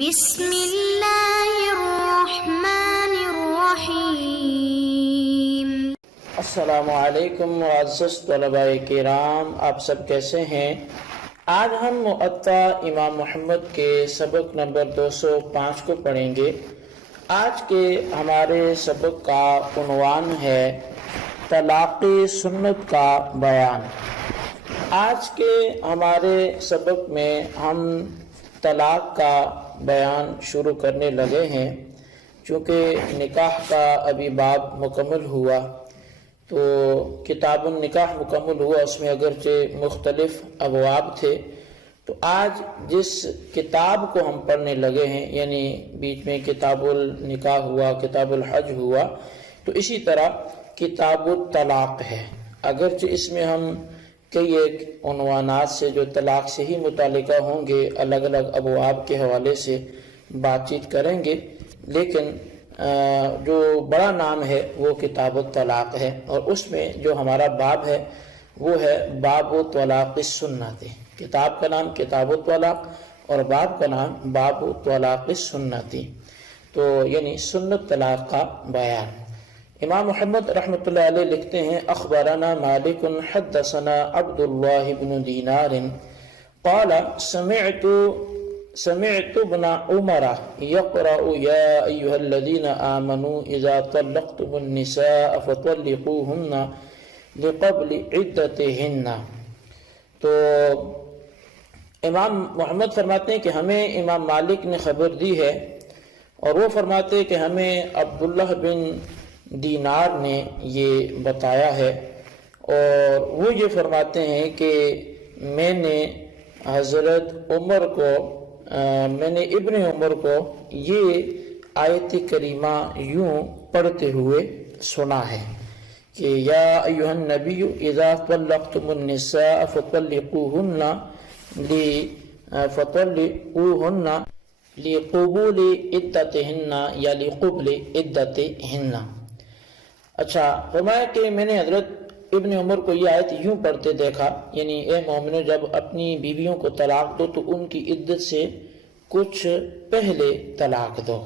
بسم اللہ الرحمن الرحیم۔ السلام علیکم معزز طلباء کرام، آپ سب کیسے ہیں؟ آج ہم موطا امام محمد کے سبق نمبر 205 کو پڑھیں گے۔ آج کے ہمارے سبق کا عنوان ہے طلاق سنت کا بیان۔ آج کے ہمارے سبق میں ہم طلاق کا بیان شروع کرنے لگے ہیں۔ چونکہ نکاح کا ابھی باب مکمل ہوا تو کتاب النکاح مکمل ہوا، اس میں اگرچہ مختلف ابواب تھے، تو آج جس کتاب کو ہم پڑھنے لگے ہیں، یعنی بیچ میں کتاب النکاح ہوا، کتاب الحج ہوا، تو اسی طرح کتاب الطلاق ہے۔ اگرچہ اس میں ہم کئی ایک عنوانات سے جو طلاق سے ہی متعلقہ ہوں گے، الگ الگ ابواب کے حوالے سے بات چیت کریں گے، لیکن جو بڑا نام ہے وہ کتاب الطلاق ہے، اور اس میں جو ہمارا باب ہے وہ ہے باب طلاق السنت۔ کتاب کا نام کتاب الطلاق اور باب کا نام باب طلاق السنت، تو یعنی سنت طلاق کا بیان۔ امام محمد رحمۃ اللہ علیہ لکھتے ہیں: اخبرنا مالک حدثنا عبد اللہ بن دینار قال سمعت ابن عمر يقرأ يا أيها الذين آمنوا إذا طلقتم النساء فطلقوهن لقبل عدتهن۔ تو امام محمد فرماتے ہیں کہ ہمیں امام مالک نے خبر دی ہے، اور وہ فرماتے ہیں کہ ہمیں عبداللہ بن دینار نے یہ بتایا ہے، اور وہ یہ فرماتے ہیں کہ میں نے حضرت عمر کو میں نے ابن عمر کو یہ آیت کریمہ یوں پڑھتے ہوئے سنا ہے کہ یا ایھا النبی اذا طلقتم النساء فطلقوهن لقبول عدتهن یا لقبل عدتهن۔ اچھا، فرمایا کہ میں نے حضرت ابن عمر کو یہ آیت یوں پڑھتے دیکھا، یعنی اے مومنو، جب اپنی بیویوں کو طلاق دو تو ان کی عدت سے کچھ پہلے طلاق دو۔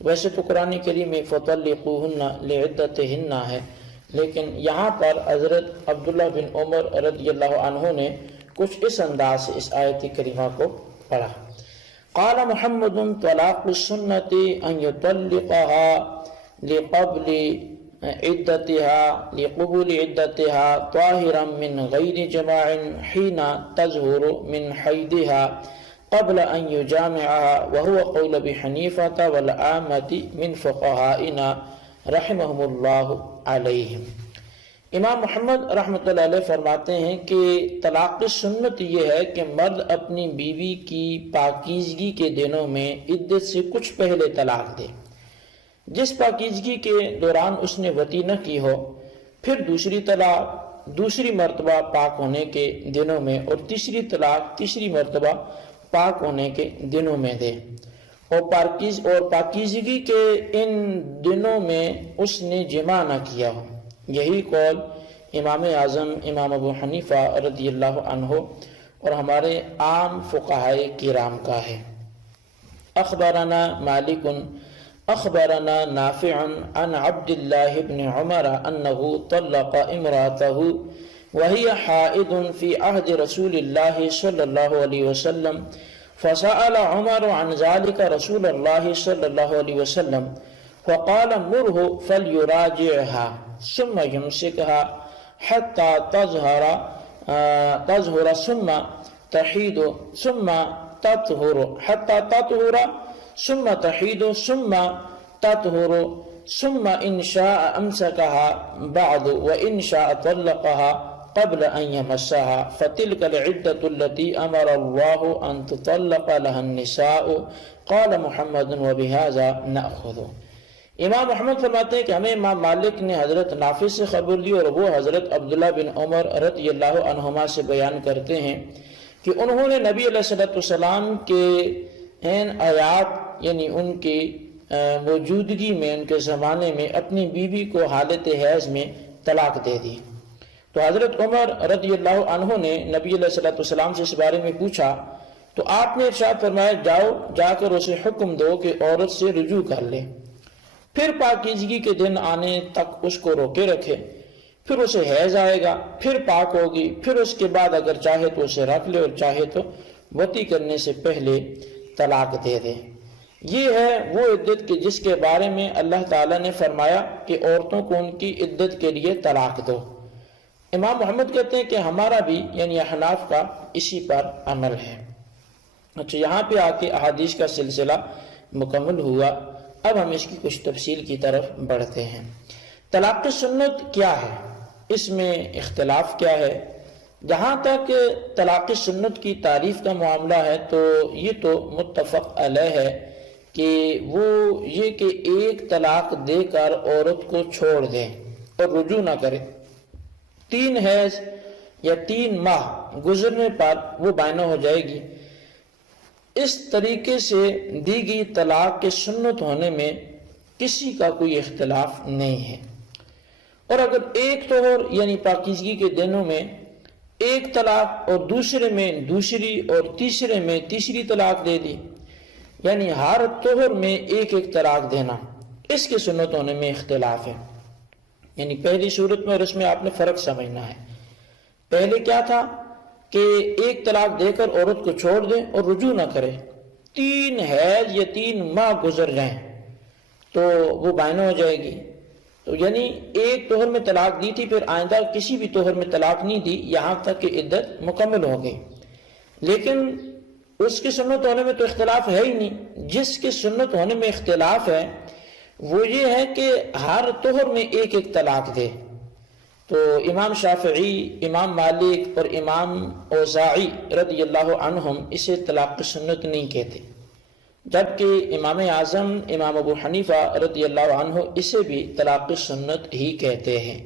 ویسے تو قرآن کریم میں فطلقوهن لعدتهن ہے، لیکن یہاں پر حضرت عبداللہ بن عمر رضی اللہ عنہ نے کچھ اس انداز سے اس آیت کریمہ کو پڑھا: قال محمد طلاق السنت ان يطلقها لقبل عدتها لقبول عدتها طاهرا من غير جماع حين تظهر من حيضها قبل ان يجامعها، وهو قول ابي حنيفة والعامة من فقهائنا رحمهم الله عليهم۔ امام محمد رحمۃ اللہ علیہ فرماتے ہیں کہ طلاق سنت یہ ہے کہ مرد اپنی بیوی کی پاکیزگی کے دنوں میں عدت سے کچھ پہلے طلاق دے۔ جس پاکیزگی کے دوران اس نے وطی نہ کی ہو، پھر دوسری طلاق دوسری مرتبہ پاک ہونے کے دنوں میں، اور تیسری طلاق تیسری مرتبہ پاک ہونے کے دنوں میں دے، اور پاکیزگی کے ان دنوں میں اس نے جماع نہ کیا ہو۔ یہی قول امام اعظم امام ابو حنیفہ رضی اللہ عنہ اور ہمارے عام فقہائے کرام کا ہے۔ اخبرنا مالک اخبرنا نافع عن عبد الله بن عمر انه طلق امراته وهي حائض في عهد رسول الله صلى الله عليه وسلم، فسأل عمر عن ذلك رسول الله صلى الله عليه وسلم فقال مره فليراجعها ثم يمسكها حتى تظهر ثم تحيض ثم تطهر حتى تطهر ثم تحيض ثم تطهر ثم إن شاء أمسكها بعد وإن شاء طلقها قبل أن يمسها، فتلك العدة التي أمر الله أن تطلق لها النساء۔ قال محمد وبهذا نأخذ۔ امام محمد فرماتے ہیں کہ ہمیں امام مالک نے حضرت نافع سے خبر دی، اور وہ حضرت عبداللہ بن عمر رضی اللہ عنہما سے بیان کرتے ہیں کہ انہوں نے نبی علیہ السلام کے این آیات، یعنی ان کی موجودگی میں، ان کے زمانے میں اپنی بیوی کو حالت حیض میں طلاق دے دی۔ تو حضرت عمر رضی اللہ عنہ نے نبی علیہ السلام سے اس بارے میں پوچھا تو آپ نے ارشاد فرمایا جاؤ جا کر اسے حکم دو کہ عورت سے رجوع کر لے، پھر پاکیزگی کے دن آنے تک اس کو روکے رکھے، پھر اسے حیض آئے گا، پھر پاک ہوگی، پھر اس کے بعد اگر چاہے تو اسے رکھ لے اور چاہے تو وطی کرنے سے پہلے طلاق دے دے۔ یہ ہے وہ عدت کہ جس کے بارے میں اللہ تعالیٰ نے فرمایا کہ عورتوں کو ان کی عدت کے لیے طلاق دو۔ امام محمد کہتے ہیں کہ ہمارا بھی یعنی احناف کا اسی پر عمل ہے۔ اچھا، یہاں پہ آ کے احادیث کا سلسلہ مکمل ہوا، اب ہم اس کی کچھ تفصیل کی طرف بڑھتے ہیں۔ طلاق سنت کیا ہے، اس میں اختلاف کیا ہے؟ جہاں تک طلاق سنت کی تعریف کا معاملہ ہے تو یہ تو متفق علیہ ہے کہ وہ یہ کہ ایک طلاق دے کر عورت کو چھوڑ دے اور رجوع نہ کرے، 3 حیض یا 3 ماہ گزرنے پر وہ بائنہ ہو جائے گی۔ اس طریقے سے دی گئی طلاق کے سنت ہونے میں کسی کا کوئی اختلاف نہیں ہے۔ اور اگر ایک طہر یعنی پاکیزگی کے دنوں میں ایک طلاق اور دوسرے میں دوسری اور تیسرے میں تیسری طلاق دے دی، یعنی ہر طہر میں ایک ایک طلاق دینا، اس کے سنت ہونے میں اختلاف ہے۔ یعنی پہلی صورت میں اور اس میں آپ نے فرق سمجھنا ہے۔ پہلے کیا تھا کہ ایک طلاق دے کر عورت کو چھوڑ دے اور رجوع نہ کرے، 3 حیض یا 3 ماہ گزر جائیں تو وہ بائنہ ہو جائے گی۔ تو یعنی ایک طہر میں طلاق دی تھی، پھر آئندہ کسی بھی طہر میں طلاق نہیں دی یہاں تک کہ عدت مکمل ہو گئی۔ لیکن اس کی سنت ہونے میں تو اختلاف ہے ہی نہیں۔ جس کی سنت ہونے میں اختلاف ہے وہ یہ ہے کہ ہر طہر میں ایک ایک طلاق دے۔ تو امام شافعی، امام مالک اور امام اوزاعی رضی اللہ عنہم اسے طلاق سنت نہیں کہتے، جبکہ امام اعظم امام ابو حنیفہ رضی اللہ عنہ اسے بھی طلاق سنت ہی کہتے ہیں۔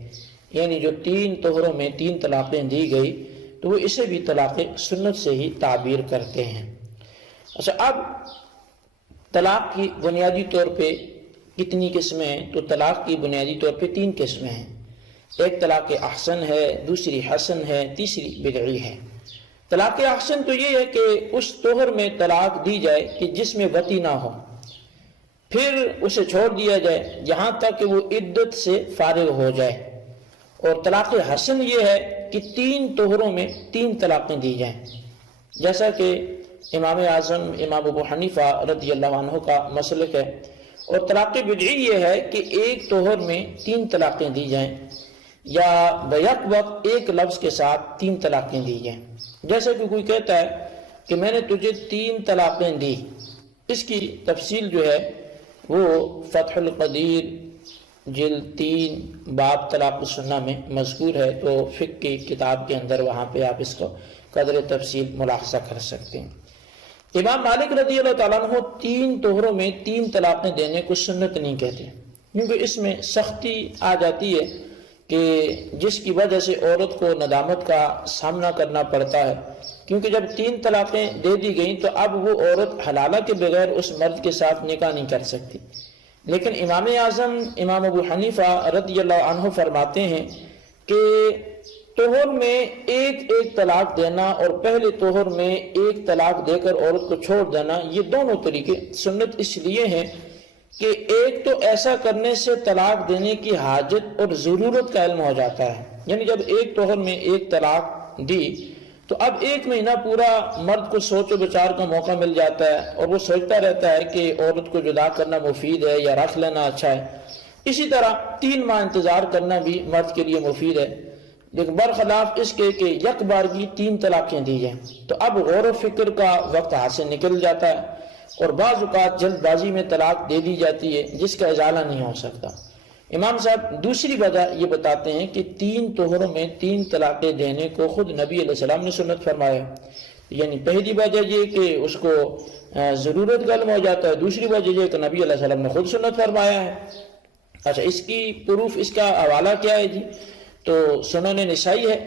یعنی جو 3 طہروں میں 3 طلاقیں دی گئی تو وہ اسے بھی طلاق سنت سے ہی تعبیر کرتے ہیں۔ اچھا، اب طلاق کی بنیادی طور پہ کتنی قسمیں ہیں؟ تو طلاق کی بنیادی طور پہ 3 قسمیں ہیں۔ ایک طلاق احسن ہے، دوسری حسن ہے، تیسری بدعی ہے۔ طلاق احسن تو یہ ہے کہ اس طہر میں طلاق دی جائے کہ جس میں وطی نہ ہو، پھر اسے چھوڑ دیا جائے یہاں تک کہ وہ عدت سے فارغ ہو جائے۔ اور طلاق حسن یہ ہے کہ 3 طہروں میں 3 طلاقیں دی جائیں، جیسا کہ امام اعظم امام ابو حنیفہ رضی اللہ عنہ کا مسلک ہے۔ اور طلاق بدعی یہ ہے کہ ایک طہر میں 3 طلاقیں دی جائیں یا بیک وقت ایک لفظ کے ساتھ 3 طلاقیں دی جائیں۔ جیسا کہ کوئی کہتا ہے کہ میں نے تجھے 3 طلاقیں دی، اس کی تفصیل جو ہے وہ فتح القدیر جلد 3 باب طلاق السنہ میں مذکور ہے، تو فقہ کی کتاب کے اندر وہاں پہ آپ اس کو قدر تفصیل ملاحظہ کر سکتے ہیں۔ امام مالک رضی اللہ تعالیٰ عنہ 3 طہروں میں 3 طلاقیں دینے کو سنت نہیں کہتے، کیونکہ اس میں سختی آ جاتی ہے کہ جس کی وجہ سے عورت کو ندامت کا سامنا کرنا پڑتا ہے، کیونکہ جب 3 طلاقیں دے دی گئیں تو اب وہ عورت حلالہ کے بغیر اس مرد کے ساتھ نکاح نہیں کر سکتی۔ لیکن امام اعظم امام ابو حنیفہ رضی اللہ عنہ فرماتے ہیں کہ طہر میں ایک ایک طلاق دینا اور پہلے طہر میں ایک طلاق دے کر عورت کو چھوڑ دینا، یہ دونوں طریقے سنت اس لیے ہیں کہ ایک تو ایسا کرنے سے طلاق دینے کی حاجت اور ضرورت کا علم ہو جاتا ہے، یعنی جب ایک طہر میں ایک طلاق دی تو اب 1 مہینہ پورا مرد کو سوچ و بچار کا موقع مل جاتا ہے اور وہ سوچتا رہتا ہے کہ عورت کو جدا کرنا مفید ہے یا رکھ لینا اچھا ہے۔ اسی طرح 3 ماہ انتظار کرنا بھی مرد کے لیے مفید ہے، لیکن برخلاف اس کے کہ یک بارگی 3 طلاقیں دی جائیں تو اب غور و فکر کا وقت ہاتھ سے نکل جاتا ہے اور بعض اوقات جلد بازی میں طلاق دے دی جاتی ہے جس کا ازالہ نہیں ہو سکتا۔ امام صاحب دوسری وجہ یہ بتاتے ہیں کہ 3 طہروں میں 3 طلاقیں دینے کو خود نبی علیہ السلام نے سنت فرمایا، یعنی پہلی وجہ یہ کہ اس کو ضرورت کا علم ہو جاتا ہے، دوسری وجہ یہ کہ نبی علیہ السلام نے خود سنت فرمایا ہے۔ اچھا، اس کی پروف، اس کا حوالہ کیا ہے جی؟ تو سنن نسائی ہے،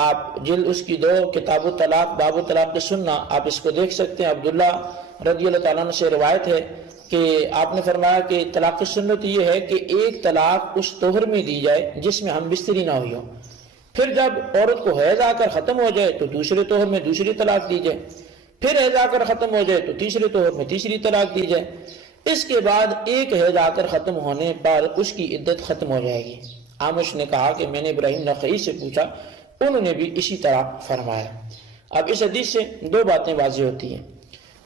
آپ جلد اس کی 2 کتاب الطلاق باب الطلاق سننا آپ اس کو دیکھ سکتے ہیں۔ عبداللہ رضی اللہ تعالیٰ عنہ سے روایت ہے کہ آپ نے فرمایا کہ طلاق سنت یہ ہے کہ ایک طلاق اس طہر میں دی جائے جس میں ہم بستری نہ ہوئی ہو، پھر جب عورت کو حیض آ کر ختم ہو جائے تو دوسرے طہر میں دوسری طلاق دی جائے، پھر حیض آ کر ختم ہو جائے تو تیسرے طہر میں تیسری طلاق دی جائے، اس کے بعد ایک حیض آ کر ختم ہونے پر اس کی عدت ختم ہو جائے گی۔ عامش نے کہا کہ میں نے ابراہیم نخعی سے پوچھا، انہوں نے بھی اسی طرح فرمایا۔ اب اس حدیث سے دو باتیں واضح ہوتی ہیں۔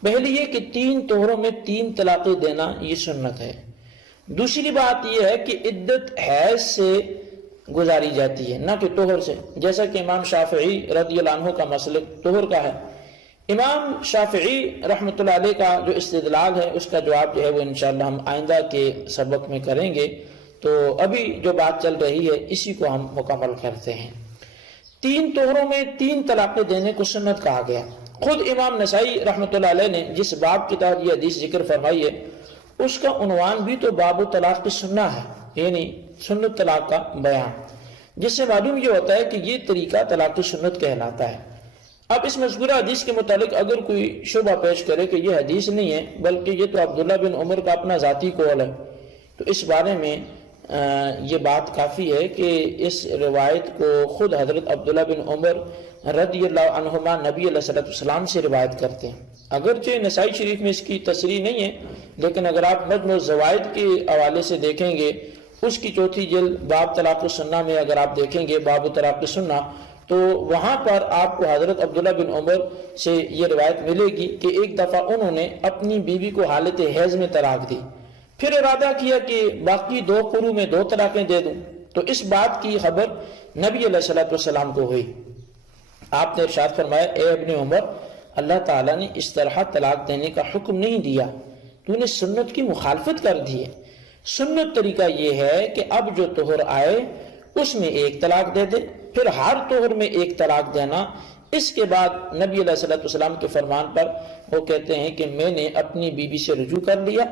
پہلی یہ کہ 3 طہروں میں 3 طلاقیں دینا یہ سنت ہے۔ دوسری بات یہ ہے کہ عدت حیض سے گزاری جاتی ہے نہ کہ طہر سے، جیسا کہ امام شافعی رضی اللہ عنہ کا مسلک طہر کا ہے۔ امام شافعی رحمۃ اللہ علیہ کا جو استدلال ہے اس کا جواب جو ہے وہ انشاءاللہ ہم آئندہ کے سبق میں کریں گے، تو ابھی جو بات چل رہی ہے اسی کو ہم مکمل کرتے ہیں۔ 3 طہروں میں 3 طلاقیں دینے کو سنت کہا گیا۔ خود امام نسائی رحمۃ اللہ علیہ نے جس باب کی تحت یہ حدیث ذکر فرمائی ہے اس کا عنوان بھی تو باب طلاق کی سنہ ہے، یعنی سنت طلاق کا بیان، جس سے معلوم یہ ہوتا ہے کہ یہ طریقہ طلاق کی سنت کہلاتا ہے۔ اب اس مذکورہ حدیث کے متعلق اگر کوئی شبہ پیش کرے کہ یہ حدیث نہیں ہے بلکہ یہ تو عبداللہ بن عمر کا اپنا ذاتی قول ہے، تو اس بارے میں یہ بات کافی ہے کہ اس روایت کو خود حضرت عبداللہ بن عمر رضی اللہ عنہما نبی علیہ السلام سے روایت کرتے ہیں۔ اگرچہ نسائی شریف میں اس کی تصریح نہیں ہے، لیکن اگر آپ مجموع الزوائد کے حوالے سے دیکھیں گے، اس کی 4 جلد باب طلاق السنہ میں اگر آپ دیکھیں گے باب طلاق السنہ، تو وہاں پر آپ کو حضرت عبداللہ بن عمر سے یہ روایت ملے گی کہ ایک دفعہ انہوں نے اپنی بیوی کو حالت حیض میں طلاق دی، پھر ارادہ کیا کہ باقی 2 قروء میں 2 طلاقیں دے دوں، تو اس بات کی خبر نبی علیہ السلام کو ہوئی۔ آپ نے ارشاد فرمایا، اے ابن عمر، اللہ تعالیٰ نے اس طرح طلاق دینے کا حکم نہیں دیا، تو نے سنت کی مخالفت کر دی ہے۔ سنت طریقہ یہ ہے کہ اب جو طہر آئے اس میں 1 طلاق دے دے، پھر ہر طہر میں 1 طلاق دینا۔ اس کے بعد نبی علیہ السلام کے فرمان پر وہ کہتے ہیں کہ میں نے اپنی بیوی سے رجوع کر لیا،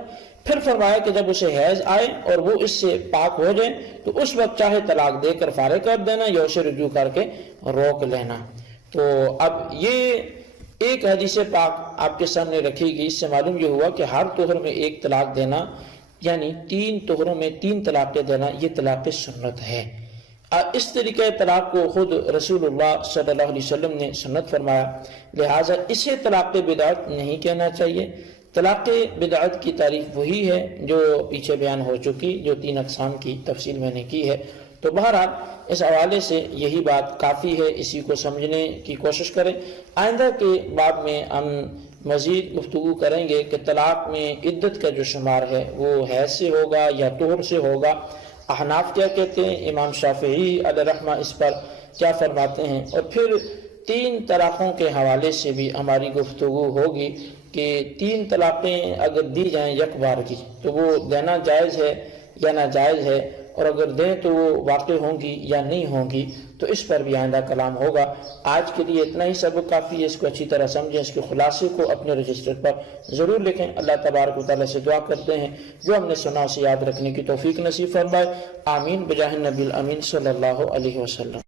پھر فرمایا کہ جب اسے حیض آئے اور وہ اس سے پاک ہو جائے تو اس وقت چاہے طلاق دے کر فارغ کر دینا یا اسے رجوع کر کے روک لینا۔ تو اب یہ ایک حدیث پاک آپ کے سامنے رکھی گئی، اس سے معلوم یہ ہوا کہ ہر طہر میں 1 طلاق دینا، یعنی 3 طہروں میں 3 طلاقیں دینا، یہ طلاق سنت ہے۔ اس طریقے طلاق کو خود رسول اللہ صلی اللہ علیہ وسلم نے سنت فرمایا، لہٰذا اسے طلاق بدعت نہیں کہنا چاہیے۔ طلاق بدعت کی تعریف وہی ہے جو پیچھے بیان ہو چکی، جو 3 اقسام کی تفصیل میں نے کی ہے۔ تو بہرحال اس حوالے سے یہی بات کافی ہے، اسی کو سمجھنے کی کوشش کریں۔ آئندہ کے باب میں ہم مزید گفتگو کریں گے کہ طلاق میں عدت کا جو شمار ہے وہ حیض سے ہوگا یا طہر سے ہوگا، احناف کیا کہتے ہیں، امام شافعی علیہ رحمہ اس پر کیا فرماتے ہیں، اور پھر 3 طلاقوں کے حوالے سے بھی ہماری گفتگو ہوگی کہ 3 طلاقیں اگر دی جائیں یک بار کی تو وہ دینا جائز ہے یا ناجائز ہے، اور اگر دیں تو وہ واقع ہوں گی یا نہیں ہوں گی، تو اس پر بھی آئندہ کلام ہوگا۔ آج کے لیے اتنا ہی سبق کافی ہے، اس کو اچھی طرح سمجھیں، اس کے خلاصے کو اپنے رجسٹر پر ضرور لکھیں۔ اللہ تبارک و تعالیٰ سے دعا کرتے ہیں جو ہم نے سنا اسے یاد رکھنے کی توفیق نصیب فرمائے، آمین بجاہ النبی الامین صلی اللہ علیہ وسلم۔